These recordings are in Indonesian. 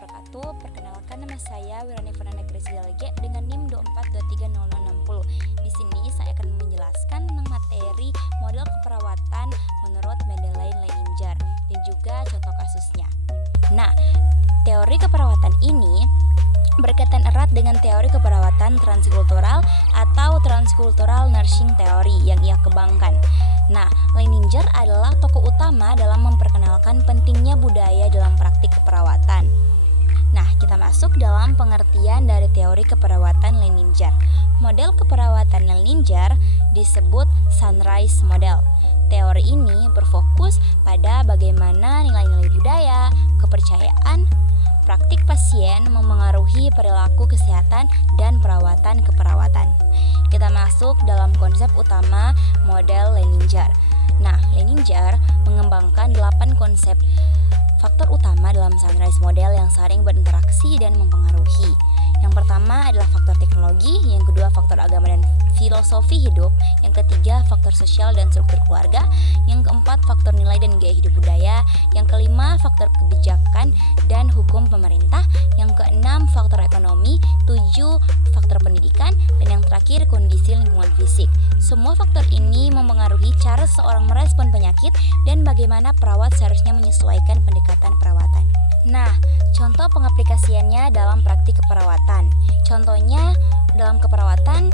wabarakatuh. Perkenalkan, nama saya Wirani Fernanda Krisdalege dengan NIM 24230060. Di sini saya akan menjelaskan tentang materi model keperawatan menurut Mendeley Leininger dan juga contoh kasusnya. Nah, teori keperawatan ini berkaitan erat dengan teori keperawatan transkultural atau transcultural nursing theory yang ia kembangkan. Nah, Leininger adalah tokoh utama dalam memperkenalkan pentingnya budaya dalam praktik keperawatan. Nah, kita masuk dalam pengertian dari teori keperawatan Leininger. Model keperawatan Leininger disebut Sunrise Model. Teori ini berfokus pada bagaimana nilai-nilai budaya, kepercayaan, praktik pasien memengaruhi perilaku kesehatan dan perawatan keperawatan. Kita masuk dalam konsep utama model Leininger. Nah, Leininger mengembangkan 8 konsep faktor utama dalam Sunrise Model yang saling berinteraksi dan mempengaruhi. Yang pertama adalah faktor teknologi, yang kedua faktor agama dan filosofi hidup, yang ketiga faktor sosial dan struktur keluarga, yang keempat faktor nilai dan gaya hidup budaya, yang kelima faktor kebijakan dan hukum pemerintah, yang keenam faktor ekonomi, 7 faktor pendidikan, dan yang terakhir kondisi lingkungan fisik. Semua faktor ini mempengaruhi cara seseorang merespon penyakit dan bagaimana perawat seharusnya menyesuaikan pendekatan perawatan. Nah, contoh pengaplikasiannya dalam praktik keperawatan. Contohnya dalam keperawatan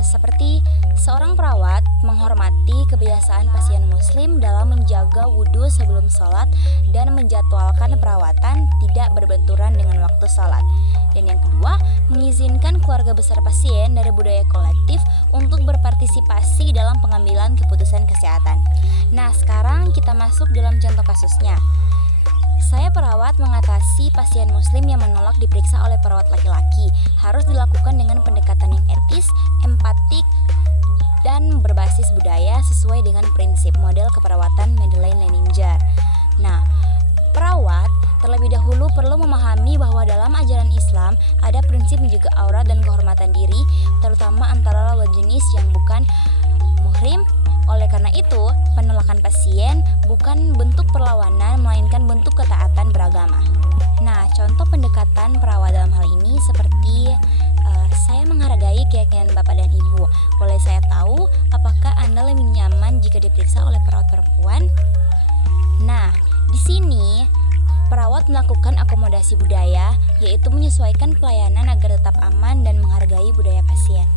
seperti seorang perawat menghormati kebiasaan pasien muslim dalam menjaga wudhu sebelum sholat dan menjadwalkan perawatan tidak berbenturan dengan waktu sholat. Dan yang kedua, mengizinkan keluarga besar pasien dari budaya kolektif untuk berpartisipasi dalam pengambilan keputusan kesehatan. Nah, sekarang kita masuk dalam contoh kasusnya. Saya perawat mengatasi pasien muslim yang menolak diperiksa oleh perawat laki-laki. Harus dilakukan dengan pendekatan yang etis, empatik, dan berbasis budaya sesuai dengan prinsip model keperawatan Mendeley Leininger. Nah, perawat terlebih dahulu perlu memahami bahwa dalam ajaran Islam ada prinsip menjaga aurat dan kehormatan diri, terutama antara lawan jenis yang bukan muhrim. Oleh karena itu, penolakan pasien bukan bentuk perlawanan, melainkan bentuk ketaatan beragama. Nah, contoh pendekatan perawat dalam hal ini seperti saya menghargai keyakinan Bapak dan Ibu. Boleh saya tahu apakah Anda lebih nyaman jika diperiksa oleh perawat perempuan? Nah, di sini perawat melakukan akomodasi budaya, yaitu menyesuaikan pelayanan agar tetap aman dan menghargai budaya pasien.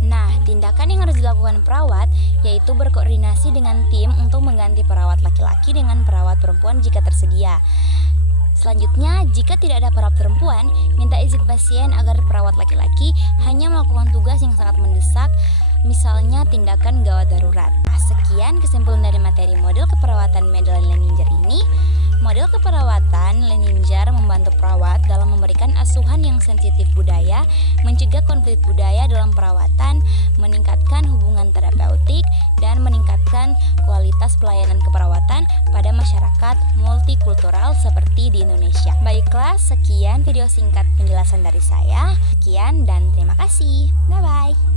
Nah, tindakan yang harus dilakukan perawat yaitu berkoordinasi dengan tim untuk mengganti perawat laki-laki dengan perawat perempuan jika tersedia. Selanjutnya, jika tidak ada perawat perempuan, minta izin pasien agar perawat laki-laki hanya melakukan tugas yang sangat mendesak, misalnya tindakan gawat darurat. Nah, sekian kesimpulan dari materi model keperawatan Mendeley Leininger ini. Model keperawatan Leininger membantu perawat dalam memberikan asuhan yang sensitif budaya, mencegah konflik budaya dalam perawatan, meningkatkan hubungan terapeutik, dan meningkatkan kualitas pelayanan keperawatan pada masyarakat multikultural seperti di Indonesia. Baiklah, sekian video singkat penjelasan dari saya. Sekian dan terima kasih. Bye-bye.